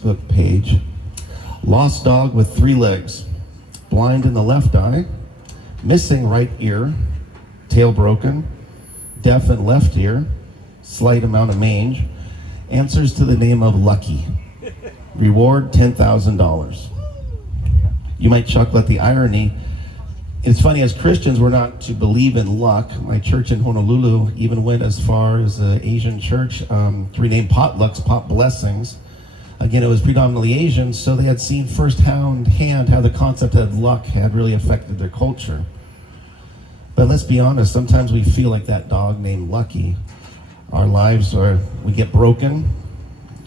Facebook page. Lost dog with 3 legs, blind in the left eye, missing right ear, tail broken, deaf in left ear, slight amount of mange, answers to the name of Lucky. Reward $10,000. You might chuckle at the irony. It's funny, as Christians, we're not to believe in luck. My church in Honolulu even went as far as the Asian church to rename potlucks pot blessings. Again, it was predominantly Asian, so they had seen firsthand how the concept of luck had really affected their culture. But let's be honest, sometimes we feel like that dog named Lucky. Our lives we get broken,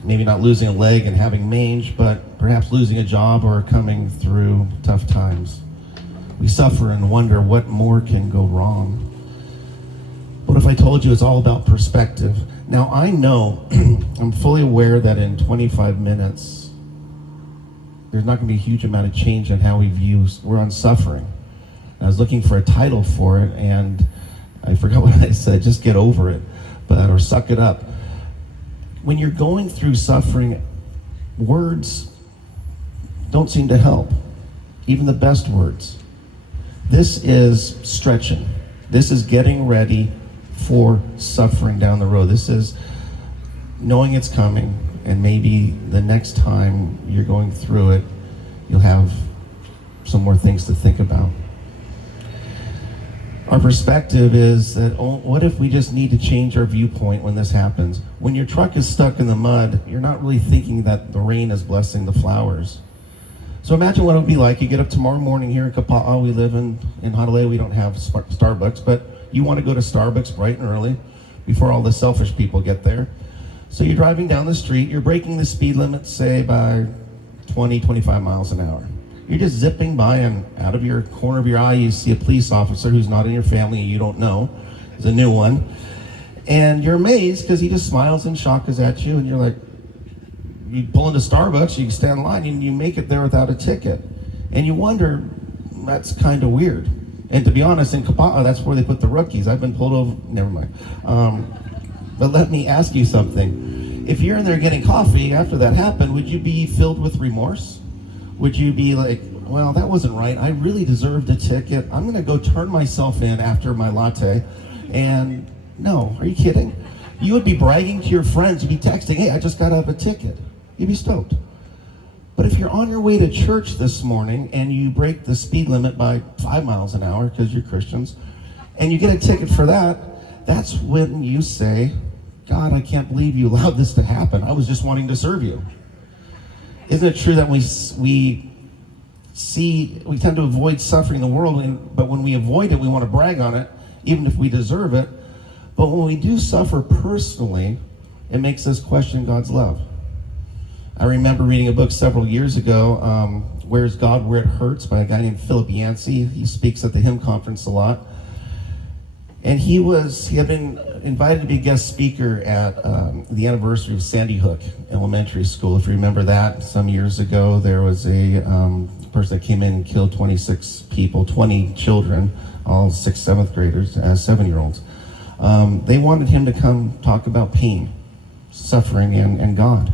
maybe not losing a leg and having mange, but perhaps losing a job or coming through tough times. We suffer and wonder what more can go wrong. What if I told you it's all about perspective? Now, I know, I'm fully aware that in 25 minutes, there's not going to be a huge amount of change in how we're on suffering. I was looking for a title for it, and I forgot what I said, just get over it, or suck it up. When you're going through suffering, words don't seem to help, even the best words. This is stretching. This is getting ready for suffering down the road. This is knowing it's coming, and maybe the next time you're going through it, you'll have some more things to think about. Our perspective is that, what if we just need to change our viewpoint when this happens? When your truck is stuck in the mud, you're not really thinking that the rain is blessing the flowers. So imagine what it would be like. You get up tomorrow morning here in Kapa'a. We live in Honolulu. We don't have Starbucks, but you want to go to Starbucks bright and early before all the selfish people get there. So you're driving down the street. You're breaking the speed limit, say, by 20, 25 miles an hour. You're just zipping by, and out of your corner of your eye, you see a police officer who's not in your family and you don't know. He's a new one. And you're amazed because he just smiles and shockers at you, and you're like, you pull into Starbucks, you stand in line, and you make it there without a ticket. And you wonder, that's kind of weird. And to be honest, in Kapa'a, that's where they put the rookies. I've been pulled over, never mind. But let me ask you something. If you're in there getting coffee after that happened, would you be filled with remorse? Would you be like, well, that wasn't right. I really deserved a ticket. I'm going to go turn myself in after my latte. And no, are you kidding? You would be bragging to your friends. You'd be texting, hey, I just got out of a ticket. You'd be stoked. But if you're on your way to church this morning and you break the speed limit by 5 miles an hour because you're Christians, and you get a ticket for that, that's when you say, God, I can't believe you allowed this to happen. I was just wanting to serve you. Isn't it true that we tend to avoid suffering in the world, but when we avoid it, we want to brag on it, even if we deserve it. But when we do suffer personally, it makes us question God's love. I remember reading a book several years ago, Where's God Where It Hurts, by a guy named Philip Yancey. He speaks at the hymn conference a lot. And he had been invited to be a guest speaker at the anniversary of Sandy Hook Elementary School. If you remember that, some years ago, there was a person that came in and killed 26 people, 20 children, all 6th, 7th graders, 7-year-olds. They wanted him to come talk about pain, suffering, and God.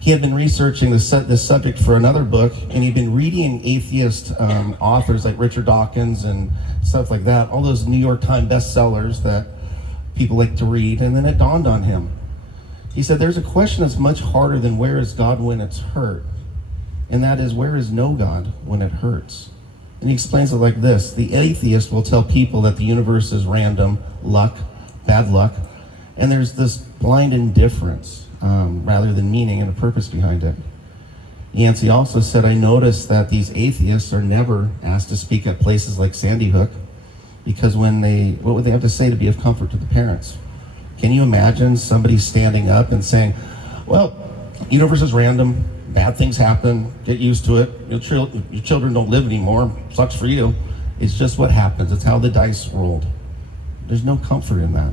He had been researching this subject for another book, and he'd been reading atheist authors like Richard Dawkins and stuff like that, all those New York Times bestsellers that people like to read, and then it dawned on him. He said, there's a question that's much harder than where is God when it's hurt, and that is, where is no God when it hurts? And he explains it like this. The atheist will tell people that the universe is random, luck, bad luck, and there's this blind indifference rather than meaning and a purpose behind it. Yancey also said, I noticed that these atheists are never asked to speak at places like Sandy Hook, because what would they have to say to be of comfort to the parents? Can you imagine somebody standing up and saying, well, universe is random, bad things happen, get used to it, your children don't live anymore, sucks for you. It's just what happens, it's how the dice rolled. There's no comfort in that.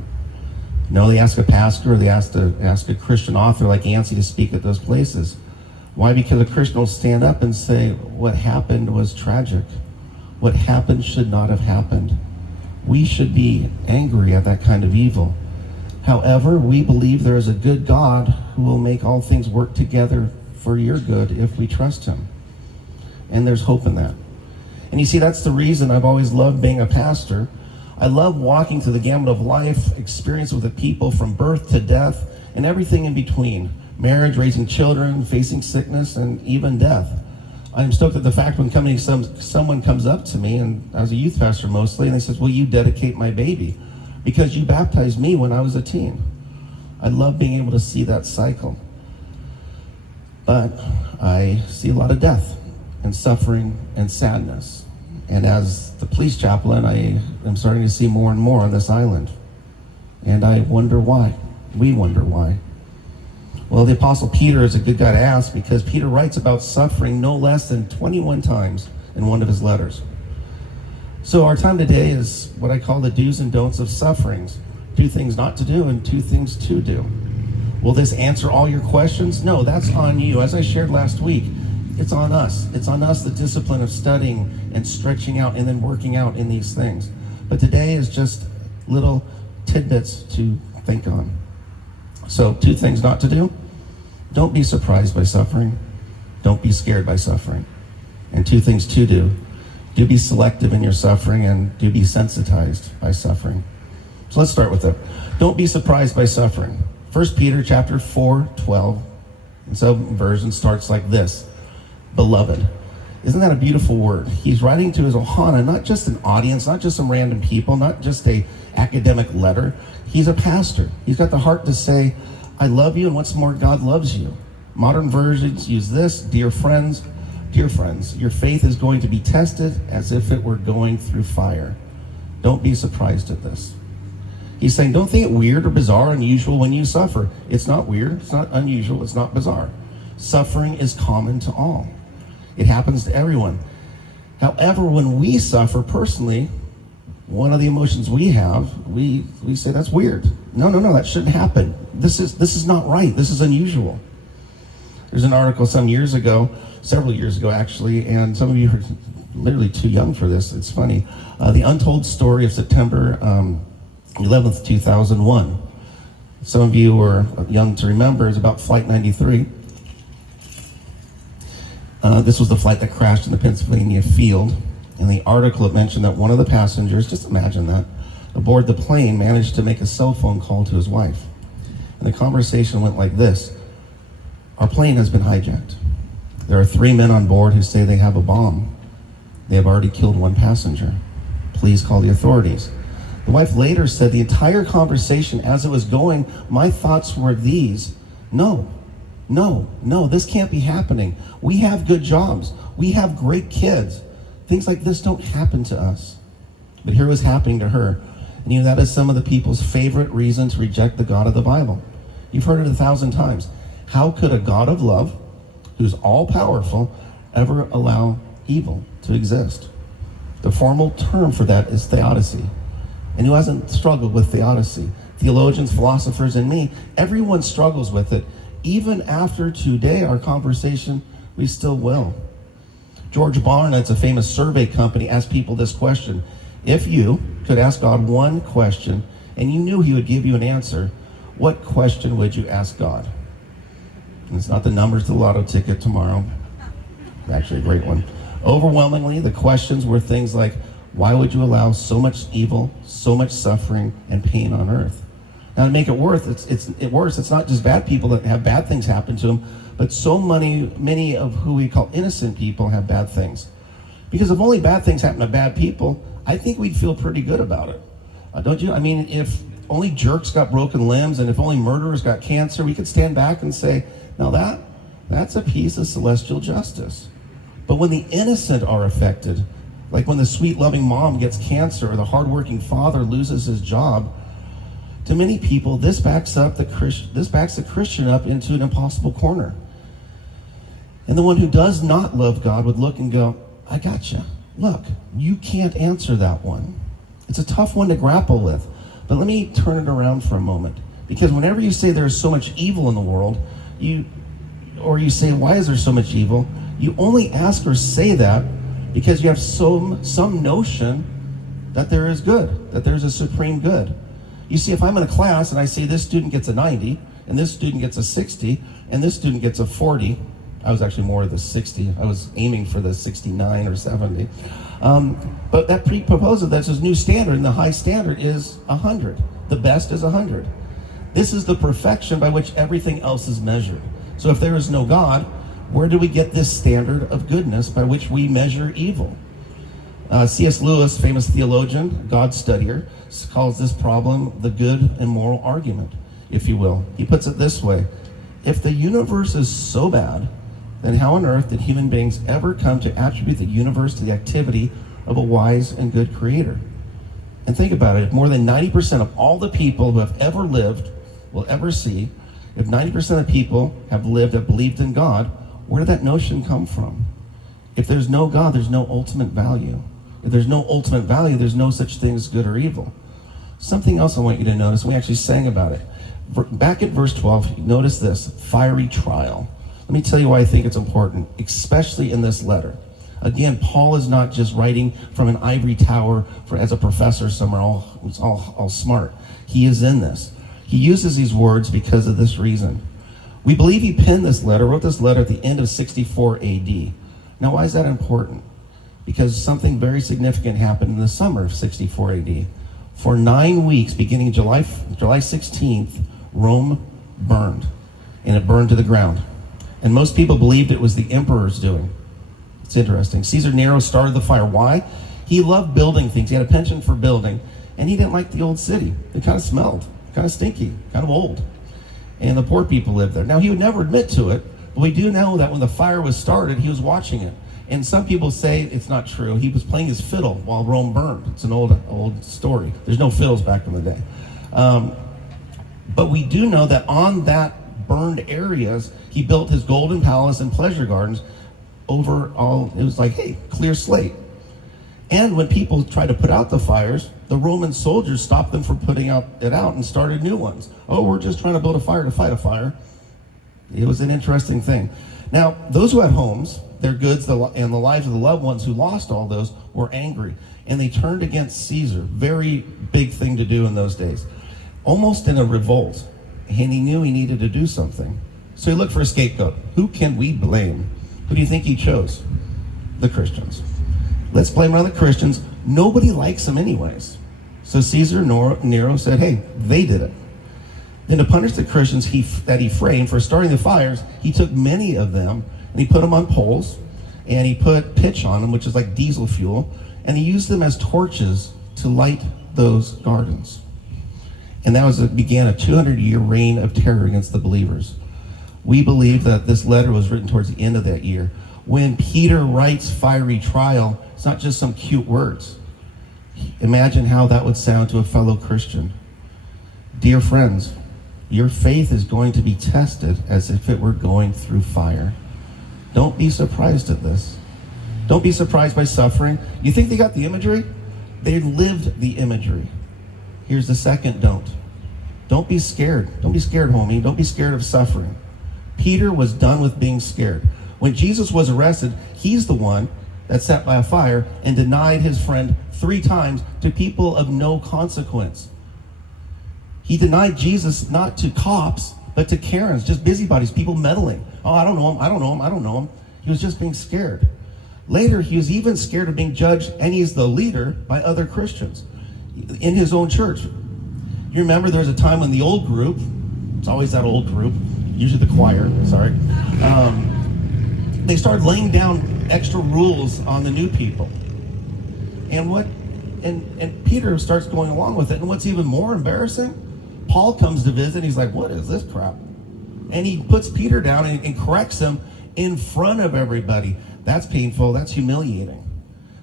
No, they ask a pastor or they ask a Christian author like Yancey to speak at those places. Why? Because a Christian will stand up and say, what happened was tragic. What happened should not have happened. We should be angry at that kind of evil. However, we believe there is a good God who will make all things work together for your good if we trust him. And there's hope in that. And you see, that's the reason I've always loved being a pastor. I love walking through the gamut of life, experience with the people from birth to death, and everything in between. Marriage, raising children, facing sickness, and even death. I'm stoked at the fact when someone comes up to me, and I was a youth pastor mostly, and they says, will you dedicate my baby? Because you baptized me when I was a teen. I love being able to see that cycle. But I see a lot of death and suffering and sadness. And as the police chaplain, I am starting to see more and more on this island. And I wonder why. We wonder why. Well, the Apostle Peter is a good guy to ask because Peter writes about suffering no less than 21 times in one of his letters. So our time today is what I call the do's and don'ts of sufferings. 2 things not to do and 2 things to do. Will this answer all your questions? No, that's on you. As I shared last week, it's on us. It's on us, the discipline of studying and stretching out and then working out in these things. But today is just little tidbits to think on. So 2 things not to do. Don't be surprised by suffering. Don't be scared by suffering. And 2 things to do. Do be selective in your suffering and do be sensitized by suffering. So let's start with it. Don't be surprised by suffering. 1 Peter chapter 4:12. And some version starts like this. Beloved. Isn't that a beautiful word? He's writing to his Ohana, not just an audience, not just some random people, not just a academic letter. He's a pastor. He's got the heart to say, I love you, and what's more, God loves you. Modern versions use this, dear friends, your faith is going to be tested as if it were going through fire. Don't be surprised at this. He's saying, don't think it weird or bizarre, unusual when you suffer. It's not weird, it's not unusual, it's not bizarre. Suffering is common to all. It happens to everyone. However, when we suffer personally, one of the emotions we have, we say that's weird. No, that shouldn't happen. This is not right. This is unusual. There's an article several years ago actually, and some of you are literally too young for this. It's funny. The Untold Story of September 11th, 2001. Some of you are young to remember. It's about Flight 93. This was the flight that crashed in the Pennsylvania field. In the article, it mentioned that one of the passengers, just imagine that, aboard the plane managed to make a cell phone call to his wife. And the conversation went like this. Our plane has been hijacked. There are 3 men on board who say they have a bomb. They have already killed 1 passenger. Please call the authorities. The wife later said the entire conversation as it was going, my thoughts were these. No, this can't be happening. We have good jobs. We have great kids. Things like this don't happen to us. But here was happening to her. And that is some of the people's favorite reason to reject the God of the Bible. You've heard it 1,000 times. How could a God of love, who's all-powerful, ever allow evil to exist? The formal term for that is theodicy. And who hasn't struggled with theodicy? Theologians, philosophers, and me, everyone struggles with it. Even after today, our conversation, we still will. George Barna, a famous survey company, asked people this question. If you could ask God one question and you knew he would give you an answer, what question would you ask God? And it's not the numbers to the lotto ticket tomorrow. Actually a great one. Overwhelmingly, the questions were things like, why would you allow so much evil, so much suffering and pain on earth? Now to make it worse, it's not just bad people that have bad things happen to them, but so many of who we call innocent people have bad things. Because if only bad things happen to bad people, I think we'd feel pretty good about it. Don't you? I mean, if only jerks got broken limbs and if only murderers got cancer, we could stand back and say, now that's a piece of celestial justice. But when the innocent are affected, like when the sweet loving mom gets cancer or the hardworking father loses his job, to many people, this backs the Christian up into an impossible corner. And the one who does not love God would look and go, I gotcha. Look, you can't answer that one. It's a tough one to grapple with. But let me turn it around for a moment. Because whenever you say there's so much evil in the world, you say, why is there so much evil? You only ask or say that because you have some notion that there is good, that there's a supreme good. You see, if I'm in a class and I say this student gets a 90, and this student gets a 60, and this student gets a 40, I was actually more of the 60. I was aiming for the 69 or 70. But that proposes that's his new standard, and the high standard is 100. The best is 100. This is the perfection by which everything else is measured. So if there is no God, where do we get this standard of goodness by which we measure evil? C.S. Lewis, famous theologian, God studier, calls this problem the good and moral argument, if you will. He puts it this way: if the universe is so bad, then how on earth did human beings ever come to attribute the universe to the activity of a wise and good creator? And think about it, if more than 90% of all the people who have ever lived will ever see, if 90% of people have lived, have believed in God, where did that notion come from? If there's no God, there's no ultimate value. If there's no ultimate value, there's no such thing as good or evil. Something else I want you to notice, we actually sang about it. Back at verse 12, notice this, fiery trial. Let me tell you why I think it's important, especially in this letter. Again, Paul is not just writing from an ivory tower as a professor somewhere, all smart. He is in this. He uses these words because of this reason. We believe he penned this letter, wrote this letter at the end of 64 AD. Now, why is that important? Because something very significant happened in the summer of 64 AD. For 9 weeks, beginning July 16th, Rome burned, and it burned to the ground. And most people believed it was the emperor's doing. It's interesting. Caesar Nero started the fire. Why? He loved building things. He had a penchant for building, and he didn't like the old city. It kind of smelled, kind of stinky, kind of old. And the poor people lived there. Now, he would never admit to it, but we do know that when the fire was started, he was watching it. And some people say it's not true. He was playing his fiddle while Rome burned. It's an old story. There's no fiddles back in the day. But we do know that on that burned areas, he built his golden palace and pleasure gardens over all. It was like, hey, clear slate. And when people tried to put out the fires, the Roman soldiers stopped them from putting it out and started new ones. Oh, we're just trying to build a fire to fight a fire. It was an interesting thing. Now, those who had homes, their goods, and the lives of the loved ones who lost all those were angry. And they turned against Caesar. Very big thing to do in those days. Almost in a revolt. And he knew he needed to do something. So he looked for a scapegoat. Who can we blame? Who do you think he chose? The Christians. Let's blame it on the Christians. Nobody likes them anyways. So Caesar Nero said, hey, they did it. Then to punish the Christians that he framed for starting the fires, he took many of them and he put them on poles and he put pitch on them, which is like diesel fuel, and he used them as torches to light those gardens. And that began a 200-year reign of terror against the believers. We believe that this letter was written towards the end of that year. When Peter writes fiery trial, it's not just some cute words. Imagine how that would sound to a fellow Christian. Dear friends, your faith is going to be tested as if it were going through fire. Don't be surprised at this. Don't be surprised by suffering. You think they got the imagery? They lived the imagery. Here's the second don't. Don't be scared. Don't be scared, homie. Don't be scared of suffering. Peter was done with being scared. When Jesus was arrested, he's the one that sat by a fire and denied his friend 3 times to people of no consequence. He denied Jesus not to cops, but to Karens, just busybodies, people meddling. Oh, I don't know him, I don't know him, I don't know him. He was just being scared. Later, he was even scared of being judged, and he's the leader, by other Christians in his own church. You remember there was a time when the old group, it's always that old group, usually the choir, they started laying down extra rules on the new people. And Peter starts going along with it. And what's even more embarrassing, Paul comes to visit, and he's like, what is this crap? And he puts Peter down and corrects him in front of everybody. That's painful, that's humiliating.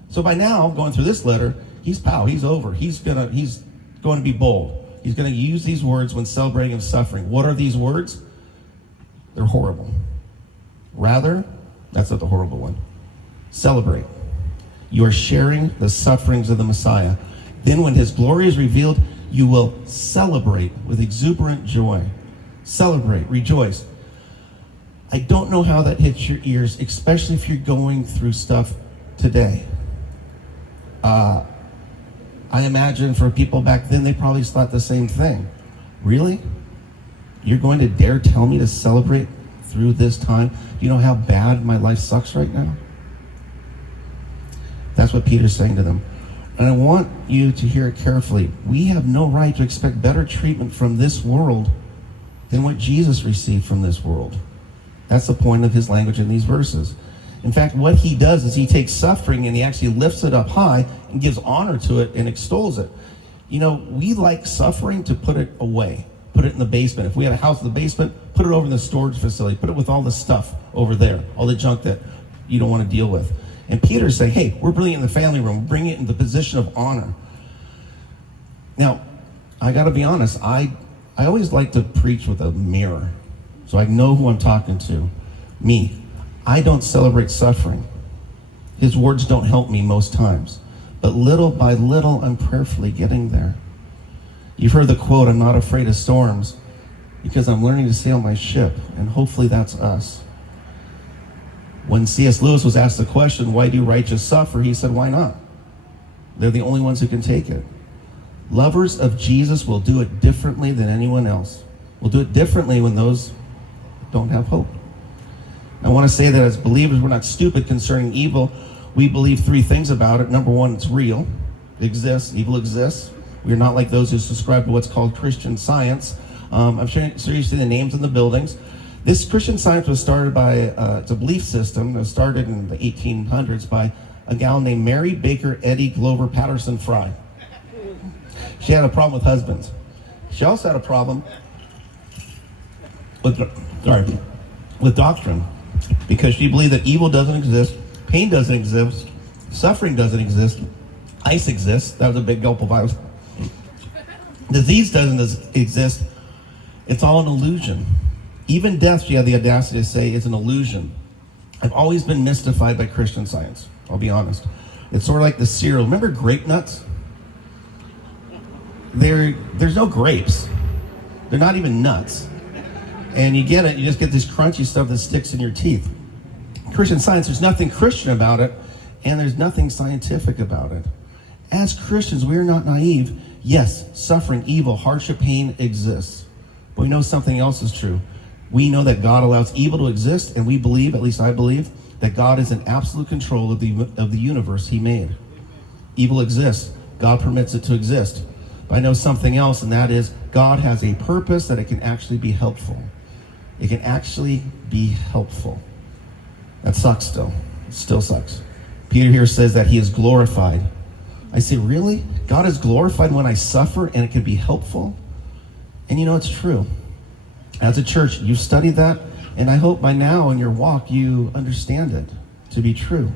So by now, going through this letter, he's over. He's going to be bold. He's going to use these words when celebrating his suffering. What are these words? They're horrible. Rather, that's not the horrible one. Celebrate. You are sharing the sufferings of the Messiah. Then when his glory is revealed, you will celebrate with exuberant joy. Celebrate, rejoice. I don't know how that hits your ears, especially if you're going through stuff today. I imagine for people back then, they probably thought the same thing. Really? You're going to dare tell me to celebrate through this time? Do you know how bad my life sucks right now? That's what Peter's saying to them. And I want you to hear it carefully. We have no right to expect better treatment from this world than what Jesus received from this world. That's the point of his language in these verses. In fact, what he does is he takes suffering and he actually lifts it up high and gives honor to it and extols it. You know, we like suffering to put it away, put it in the basement. If we had a house in the basement, put it over in the storage facility, put it with all the stuff over there, all the junk that you don't want to deal with. And Peter's saying, hey, we're bringing it in the family room, bring it in the position of honor. Now, I got to be honest, I always like to preach with a mirror, so I know who I'm talking to. Me. I don't celebrate suffering. His words don't help me most times. But little by little, I'm prayerfully getting there. You've heard the quote, I'm not afraid of storms, because I'm learning to sail my ship, and hopefully that's us. When C.S. Lewis was asked the question, why do righteous suffer? He said, why not? They're the only ones who can take it. Lovers of Jesus will do it differently than anyone else. We'll do it differently when those don't have hope. I want to say that as believers, we're not stupid concerning evil. We believe three things about it. Number one, it's real. It exists. Evil exists. We're not like those who subscribe to what's called Christian Science. I'm sure you see the names in the buildings. This Christian Science was started by, it's a belief system that was started in the 1800s by a gal named Mary Baker Eddy Glover Patterson Fry. She had a problem with husbands. She also had a problem with doctrine, because she believed that evil doesn't exist, pain doesn't exist, suffering doesn't exist, ice exists. That was a big gulp of ice. Disease doesn't exist. It's all an illusion. Even death, she had the audacity to say, is an illusion. I've always been mystified by Christian Science, I'll be honest. It's sort of like the cereal. Remember grape nuts? There's no grapes. They're not even nuts. And you get it, you just get this crunchy stuff that sticks in your teeth. Christian Science, there's nothing Christian about it, and there's nothing scientific about it. As Christians, we are not naive. Yes, suffering, evil, hardship, pain exists. But we know something else is true. We know that God allows evil to exist, and we believe, at least I believe, that God is in absolute control of the universe he made. Evil exists. God permits it to exist. But I know something else, and that is God has a purpose that it can actually be helpful. It can actually be helpful. That sucks still. It still sucks. Peter here says that he is glorified. I say, really? God is glorified when I suffer and it can be helpful? And you know, it's true. As a church, you've studied that, and I hope by now in your walk you understand it to be true.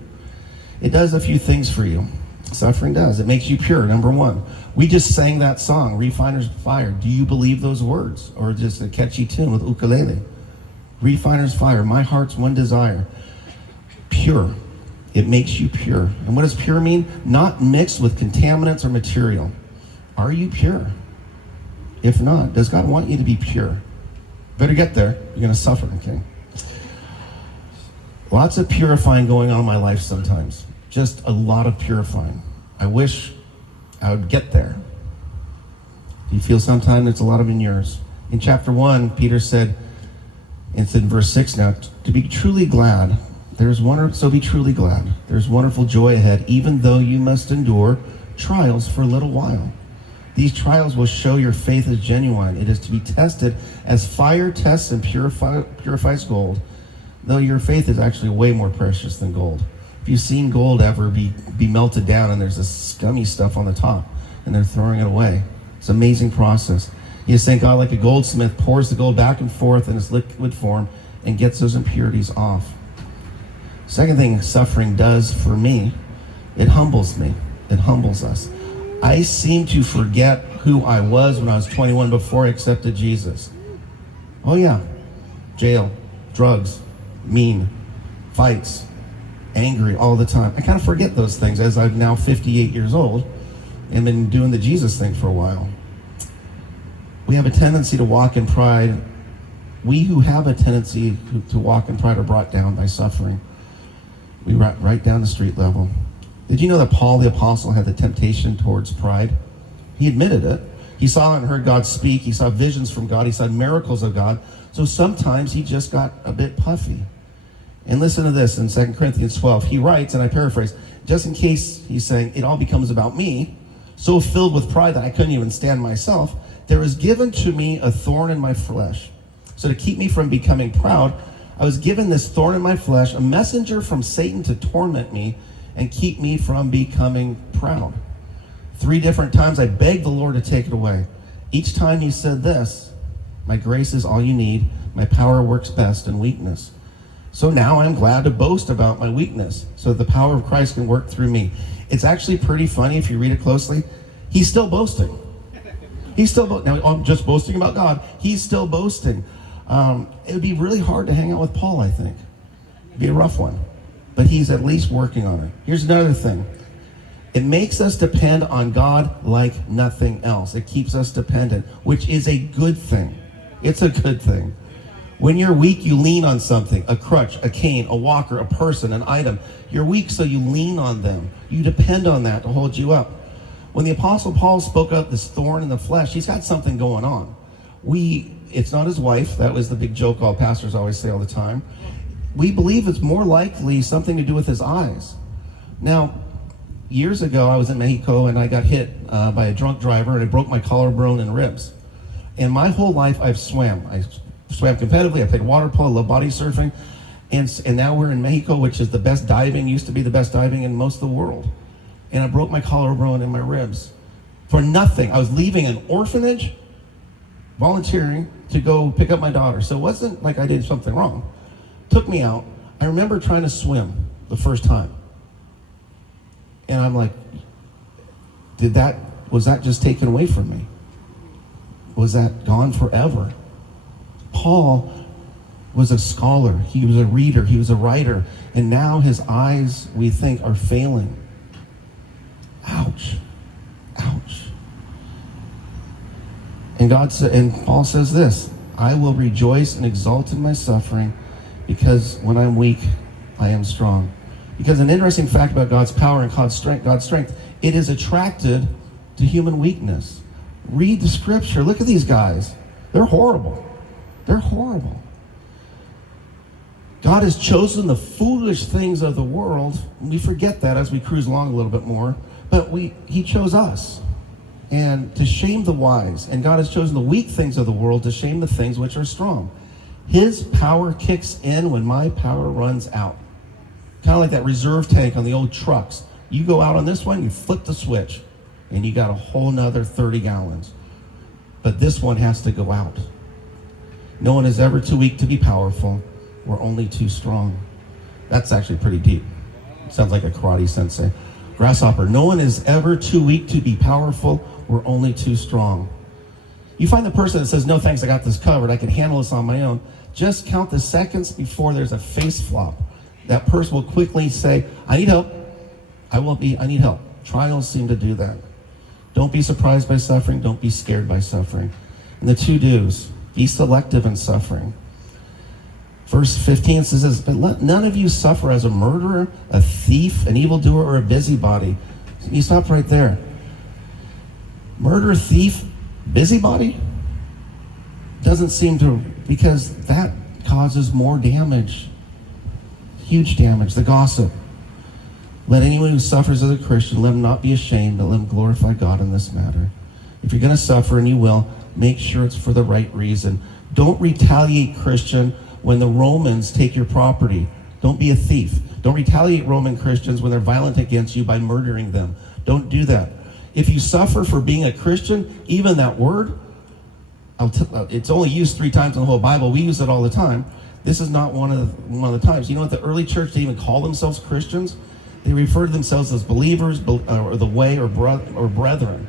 It does a few things for you. Suffering does. It makes you pure, number one. We just sang that song, Refiner's Fire. Do you believe those words? Or just a catchy tune with ukulele? Refiner's Fire, my heart's one desire. Pure. It makes you pure. And what does pure mean? Not mixed with contaminants or material. Are you pure? If not, does God want you to be pure? Better get there. You're going to suffer, okay? Lots of purifying going on in my life sometimes. Just a lot of purifying. I wish I would get there. Do you feel sometimes it's a lot of in yours? In chapter 1, Peter said, it's in verse 6 now, to be truly glad, so be truly glad. There's wonderful joy ahead, even though you must endure trials for a little while. These trials will show your faith is genuine. It is to be tested as fire tests and purifies gold, though your faith is actually way more precious than gold. If you've seen gold ever be melted down and there's this scummy stuff on the top and they're throwing it away, it's an amazing process. You just think God, like a goldsmith, pours the gold back and forth in its liquid form and gets those impurities off. Second thing suffering does for me, it humbles me. It humbles us. I seem to forget who I was when I was 21 before I accepted Jesus. Oh yeah, jail, drugs, mean, fights, angry all the time. I kind of forget those things as I'm now 58 years old and been doing the Jesus thing for a while. We have a tendency to walk in pride. We who have a tendency to walk in pride are brought down by suffering. We right down to street level. Did you know that Paul the Apostle had the temptation towards pride? He admitted it. He saw and heard God speak. He saw visions from God. He saw miracles of God. So sometimes he just got a bit puffy. And listen to this in 2 Corinthians 12. He writes, and I paraphrase, just in case he's saying, it all becomes about me, so filled with pride that I couldn't even stand myself, there was given to me a thorn in my flesh. So to keep me from becoming proud, I was given this thorn in my flesh, a messenger from Satan to torment me and keep me from becoming proud. 3 different times I begged the Lord to take it away. Each time he said this, my grace is all you need. My power works best in weakness. So now I'm glad to boast about my weakness so that the power of Christ can work through me. It's actually pretty funny if you read it closely. He's still boasting. He's still now I'm just boasting about God. He's still boasting. It would be really hard to hang out with Paul, I think. It'd be a rough one. But he's at least working on it. Here's another thing. It makes us depend on God like nothing else. It keeps us dependent, which is a good thing. It's a good thing. When you're weak, you lean on something, a crutch, a cane, a walker, a person, an item. You're weak, so you lean on them. You depend on that to hold you up. When the Apostle Paul spoke up this thorn in the flesh, he's got something going on. It's not his wife. That was the big joke all pastors always say all the time. We believe it's more likely something to do with his eyes. Now, years ago, I was in Mexico and I got hit by a drunk driver and I broke my collarbone and ribs. And my whole life, I've swam. I swam competitively. I played water polo, love body surfing. And now we're in Mexico, which is the best diving, used to be the best diving in most of the world. And I broke my collarbone and my ribs for nothing. I was leaving an orphanage, volunteering to go pick up my daughter. So it wasn't like I did something wrong. Took me out. I remember trying to swim the first time. And I'm like, was that just taken away from me? Was that gone forever? Paul was a scholar. He was a reader. He was a writer. And now his eyes, we think, are failing. Ouch. Ouch. And Paul says this, I will rejoice and exult in my suffering because when I'm weak, I am strong. Because an interesting fact about God's power and God's strength, it is attracted to human weakness. Read the scripture. Look at these guys. They're horrible. They're horrible. God has chosen the foolish things of the world. We forget that as we cruise along a little bit more. But he chose us. And to shame the wise. And God has chosen the weak things of the world to shame the things which are strong. His power kicks in when my power runs out. Kind of like that reserve tank on the old trucks. You go out on this one, you flip the switch, and you got a whole nother 30 gallons. But this one has to go out. No one is ever too weak to be powerful. We're only too strong. That's actually pretty deep. Sounds like a karate sensei. Grasshopper, no one is ever too weak to be powerful. We're only too strong. You find the person that says, no thanks, I got this covered. I can handle this on my own. Just count the seconds before there's a face flop. That person will quickly say, I need help. I need help. Trials seem to do that. Don't be surprised by suffering. Don't be scared by suffering. And the 2 do's, be selective in suffering. Verse 15 says this, but let none of you suffer as a murderer, a thief, an evildoer, or a busybody. You stop right there. Murder, thief, busybody? Doesn't seem to, because that causes more damage. Huge damage. The gossip. Let anyone who suffers as a Christian, let him not be ashamed, but let him glorify God in this matter. If you're going to suffer, and you will, make sure it's for the right reason. Don't retaliate, Christian, when the Romans take your property. Don't be a thief. Don't retaliate Roman Christians when they're violent against you by murdering them. Don't do that. If you suffer for being a Christian, even that word, it's only used 3 times in the whole Bible. We use it all the time. This is not one of the times. You know what? The early church, they even call themselves Christians. They refer to themselves as believers, or the way, or brethren.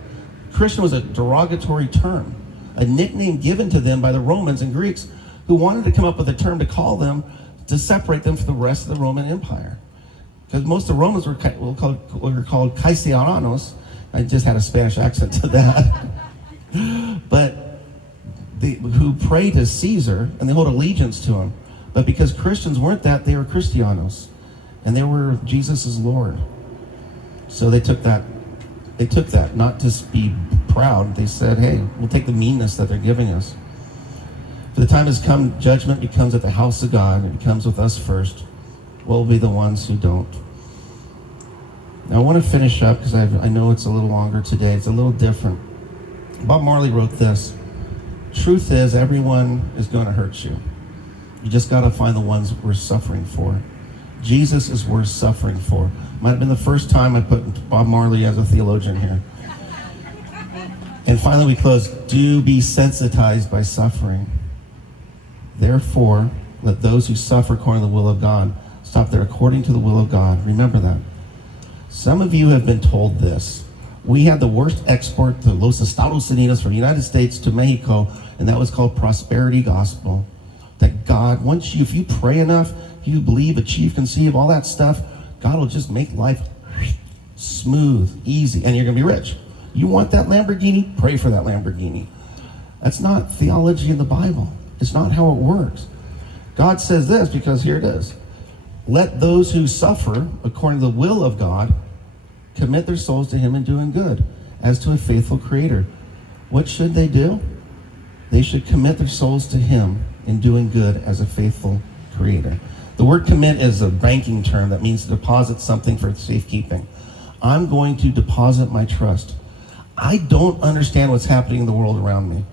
Christian was a derogatory term, a nickname given to them by the Romans and Greeks who wanted to come up with a term to call them, to separate them from the rest of the Roman Empire. Because most of the Romans were called Caesarianos. I just had a Spanish accent to that. But who pray to Caesar, and they hold allegiance to him. But because Christians weren't that, they were Christianos. And they were Jesus' Lord. So they took that not to be proud. They said, hey, we'll take the meanness that they're giving us. For the time has come, judgment becomes at the house of God. It becomes with us first. We'll be the ones who don't. Now I want to finish up because I know it's a little longer today. It's a little different. Bob Marley wrote this. Truth is, everyone is going to hurt you. You just got to find the ones worth suffering for. Jesus is worth suffering for. Might have been the first time I put Bob Marley as a theologian here. And finally we close. Do be sensitized by suffering. Therefore, let those who suffer according to the will of God stop there according to the will of God. Remember that. Some of you have been told this. We had the worst export to Los Estados Unidos from the United States to Mexico, and that was called prosperity gospel. That God, if you pray enough, you believe, achieve, conceive, all that stuff, God will just make life smooth, easy, and you're going to be rich. You want that Lamborghini? Pray for that Lamborghini. That's not theology in the Bible. It's not how it works. God says this because here it is. Let those who suffer according to the will of God commit their souls to him in doing good, as to a faithful creator. What should they do? They should commit their souls to him in doing good as a faithful creator. The word commit is a banking term that means to deposit something for safekeeping. I'm going to deposit my trust. I don't understand what's happening in the world around me.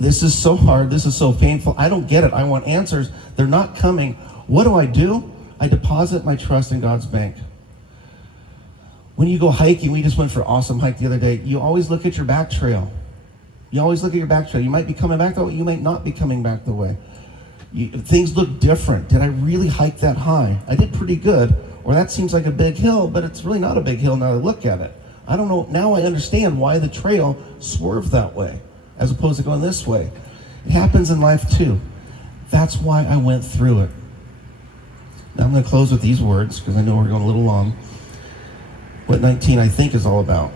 This is so hard. This is so painful. I don't get it. I want answers. They're not coming. What do? I deposit my trust in God's bank. When you go hiking, we just went for an awesome hike the other day. You always look at your back trail. You might be coming back that way. You might not be coming back the way. Things look different. Did I really hike that high? I did pretty good. Or that seems like a big hill, but it's really not a big hill now that I look at it. I don't know. Now I understand why the trail swerved that way as opposed to going this way. It happens in life too. That's why I went through it. Now I'm going to close with these words because I know we're going a little long. What 19 I think is all about.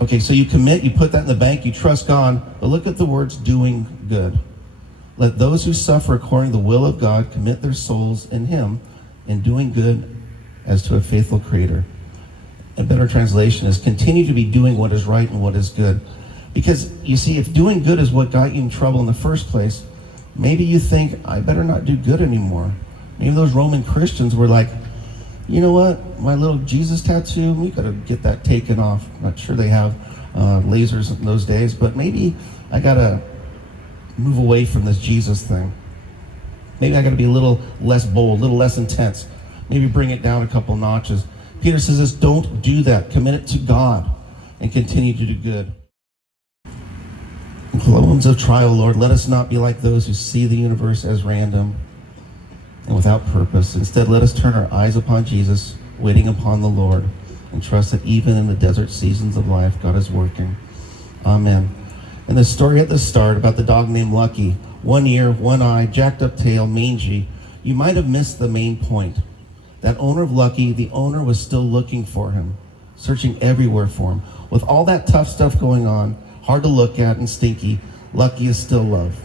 Okay, so you commit, you put that in the bank, you trust God, but look at the words doing good. Let those who suffer according to the will of God commit their souls in him in doing good as to a faithful creator. A better translation is continue to be doing what is right and what is good. Because you see, if doing good is what got you in trouble in the first place, maybe you think, I better not do good anymore. Maybe those Roman Christians were like, you know what, my little Jesus tattoo, we gotta get that taken off. I'm not sure they have lasers in those days, but maybe I gotta move away from this Jesus thing. Maybe I gotta be a little less bold, a little less intense. Maybe bring it down a couple notches. Peter says this, don't do that. Commit it to God and continue to do good. In moments of trial, Lord, let us not be like those who see the universe as random and without purpose. Instead, let us turn our eyes upon Jesus, waiting upon the Lord, and trust that even in the desert seasons of life, God is working. Amen. And the story at the start about the dog named Lucky, one ear, one eye, jacked up tail, mangy, you might have missed the main point. That owner of Lucky, the owner was still looking for him, searching everywhere for him. With all that tough stuff going on, hard to look at and stinky, Lucky is still loved.